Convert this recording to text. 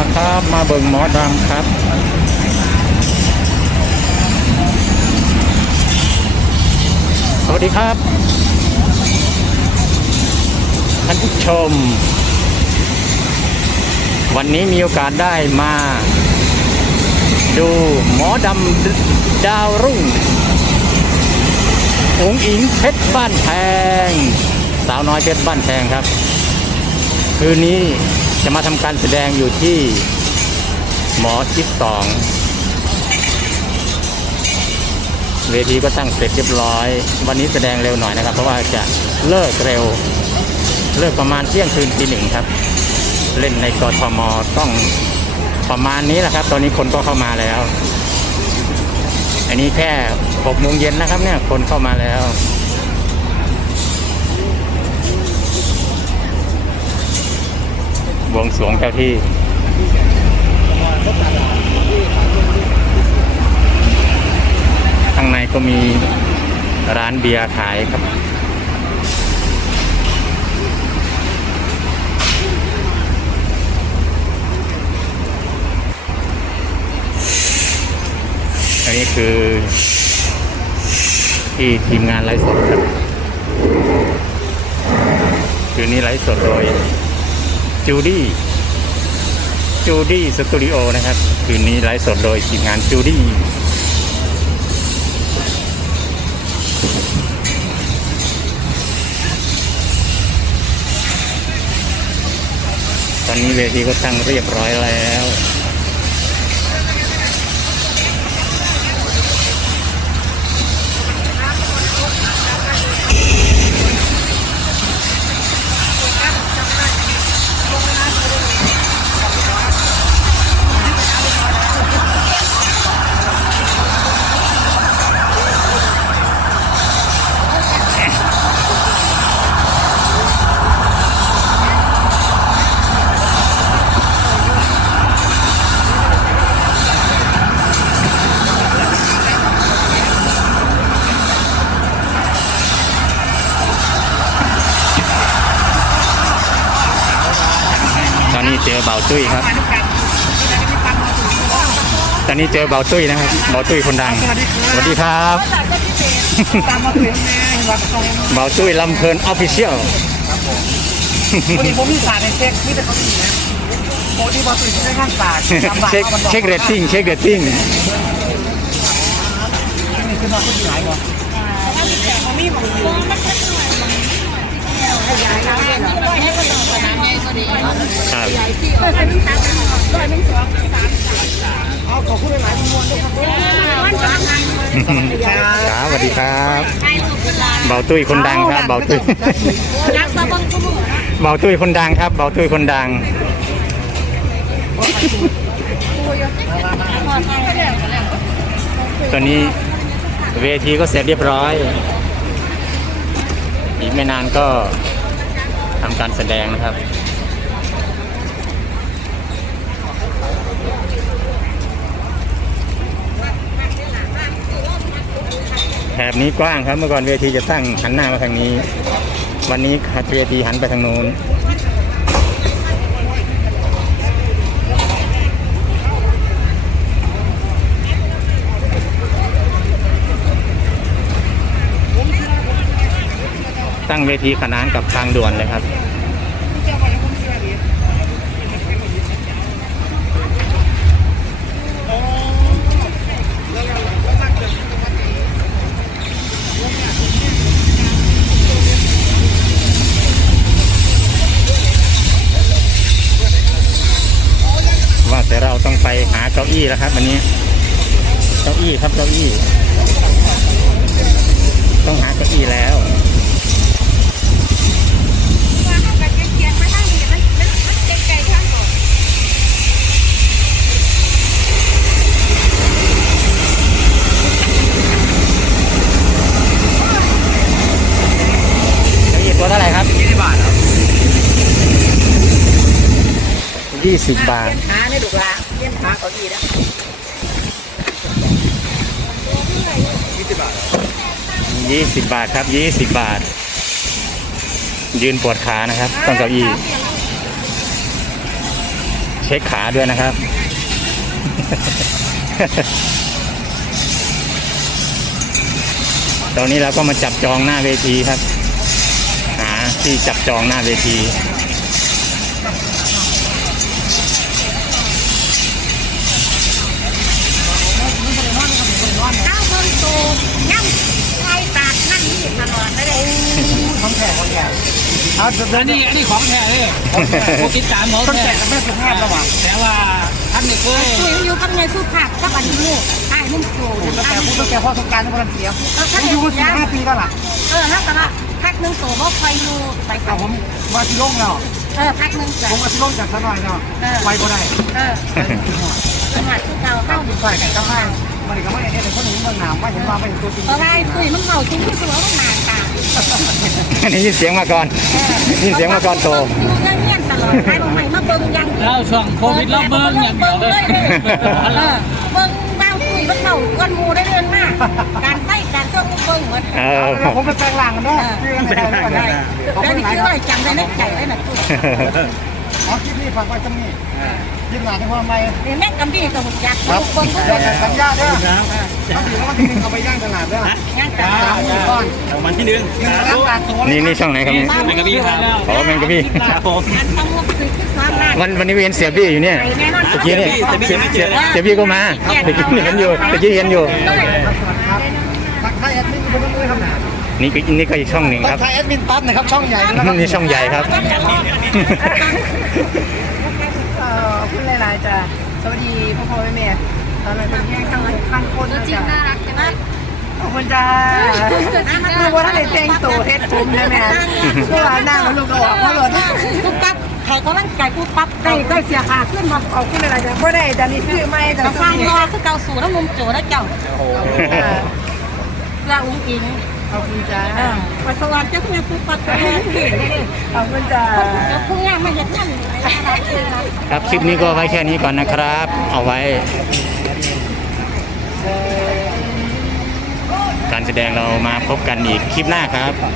มาครับ มาเบิ่งหมอดำครับ สวัสดีครับท่านผู้ชม วันนี้มีโอกาสได้มา ดูหมอดำดาวรุ่งองค์อิงเพชรบ้านแพง สาวน้อยเพชรบ้านแพงครับ คืนนี้ จะมาทำการแสดงอยู่ที่หมอชิดสองเวทีก็ตั้งเสร็จเรียบร้อย วันนี้แสดงเร็วหน่อยนะครับ เพราะว่าจะเลิกเร็ว เลิกประมาณเที่ยงคืนตีหนึ่งครับ เล่นในกทมต้องประมาณนี้แหละครับ ตอนนี้คนก็เข้ามาแล้ว อันนี้แค่หกโมงเย็นนะครับเนี่ยคนเข้ามาแล้ว บวงสรวงเจ้าที่ข้างในก็มีร้านเบียร์ขายครับ อันนี้คือ ที่ทีมงานไลฟ์สดครับ คืนนี้ไลฟ์สดโดย จูดี้จูดี้สตูดิโอนะครับ คืนนี้ไลฟ์สดโดยทีมงานจูดี้ตอนนี้เวทีก็ตั้งเรียบร้อยแล้ว อนนี้เจอเบาตุ้ยครับ ตอนนี้เจอเบาตุ้ยนะครับ เบาตุ้ยคนดัง สวัสดีครับตามมาถึงแม่วัดตรงเบาตุ้ยลำเพลินออฟฟิเชียลวันนี้ผมมีสารในเช็คที่แต่เขาดีนะโอ้ที่บอสตื่นที่ได้ข้างสารเช็คเช็คเรตติ้งเช็คเรตติ้งนี่คือมาคนที่ไหนก่อนครับเอาขอพูดหลายๆมวลด้วย ครับครับสวัสดีครับเบาตุ้ยคนดังครับเบาตุ้ยเบาตุ้ยคนดังครับเบาตุ้ยคนดังตอนนี้เวทีก็เสร็จเรียบร้อย อีกไม่นานก็ทำการแสดงนะครับ แถบนี้กว้างครับ เมื่อก่อนเวทีจะตั้งหันหน้ามาทางนี้ วันนี้เวทีหันไปทางโน้นตั้งเวทีขนานกับทางด่วนเลยครับ ว่าแต่เราต้องไปหาเก้าอี้แล้วครับวันนี้ เก้าอี้ครับเก้าอี้ ต้องหาเก้าอี้แล้วเก้าอี้ตัวเท่าไหร่ครับยี่สิบบาทครับยี่สิบบาท หาในดุละเลี้ย งขาเขาดีนะยี่สิบบาทยี่สิบบาทครับยี่สิบบาท ยืนปวดขานะครับต้องเก้าอี้ช็คขาด้วยนะครับตอนนี้เราก็มาจับจองหน้าเวทีครับ หาที่จับจองหน้าเวที เอาเดี๋ยวอันนี้อันนี้ของแท้เลยผู้ติดตามของต้องแท้แจกกับแม่สุภาพแล้วว่ะแต่ว่าท่านนี่เคยคุยอยู่กับนายสุภาพกับอันนี้ไอ้นุ่มโตตั้งแต่พูดตั้งแต่พ่อสงการทุกคนเสียเออผถ้ามอเห็นยู่สิบยาห้าปีแล้วล่ะเออแล้วแต่ละพักหนึ่งโตว่าคอยอยู่ไปแต่เก่าผมมาที่โล่งแล้วเออพักหนึ่งแต่ผมมาที่โล่งจากซะหน่อยเนาะไปก็ได้เออจังหวัดที่เก่าเข้าเข้าดีใส่กันก็ให้มันก็ไม่เห็นคนหนึ่งเมืองหนาวไม่เห็นว่าไม่เห็นตัวจริงเพราะว่าคุยมันเมาจริงที่สุดแล้วมันนา นตาได้ยินเสียงมาก่อนได้ยินเสียงมาก่อนโตอยู่เงี้ยตลอดใครบอกไม่มาเบิ่งยังแล้วช่วงโควิดเราเบิ้งอย่างเดียวเลยเออเบิ่งเบาคุยมันเมาก้อนมูได้เรื่อนมากการใส่การเชื่อมเบิ่งเหมือนเออผมไปแปลงร่างกันด้วยชื่อกันได้ก็ได้ขอบแล้วคุณนี่หลายคือครัอะไรบจำได้ในใจเลยนะคุยอ๋อคลิปนี้ฝากไว้ตรงนี้ คลิปหน้าที่ว่าไม่เดี๋ยวแม่กำดีกับหุ่นยักษ์เบิ่งทุกอคยากนสัญญาเด้อถ้าดีแล้ววันที่หนึ่งเอาไปย่างตลาดเด้อย่างกันสามหมื่นก้อนวันที่หนึ่งหนึ่งล้านบาทโซนนี่นี่ช่องไหนครับนี่แมงกะบี้ครับอ๋อแมงกะบี้ครับผมอันต้องมุกคือคือความน่าวันวันนี้เวียนเสียบี้อยู่เนี่ยแน่นอนตะกี้เนี่ยเสียเสียเสียบี้ก็มาตะกี้เห็นอยู่ตะกี้เห็นอยู่ทักทายแอดมินคนนั้นด้วยครับนะนี่ก็นี่ก็อีกช่องหนึ่งทัครักบทายแอดมินปั๊บนะครับช่องใหญ่ด้วยนะครับนี่ช่องใหญ่ครับเอ่อพูดหลายๆจ้ะสวัสดีพ่อพ่อแม่แม่ตอนนั้นเป็นแค่ข้างข้างคนนะจ้ะรักใช่ไหมขอบคุณจ้าคือว่าถ้าได้แต่งตัวเฮ็ดผมใช่ไหมคือว่านั่งแล้วลูกก็ออกมาเลยปุ๊บปั๊บใครก็ร่างกายปุ๊บปั๊บได้ได้เสียขาขึ้นมาขอบคุณหลายๆจ้ะบ่ได้จ้ะนี่ซื้อไม่จ้ะกระฟังรอคือเกาสูแล้วมุมโจแล้วเจ้าเพื่ออุ้งอิงขอบคุณจ้าอ่าปัสสาวะเจ้าคุณปุ๊บปั๊บตัวนี้ขอบคุณจ้าเจ้าคุณย่าไม่เห็นนั่น ครับคลิปนี้ก็ไว้แค่นี้ก่อนนะครับ เอาไว้ การแสดงเรามาพบกันอีกคลิปหน้าครับ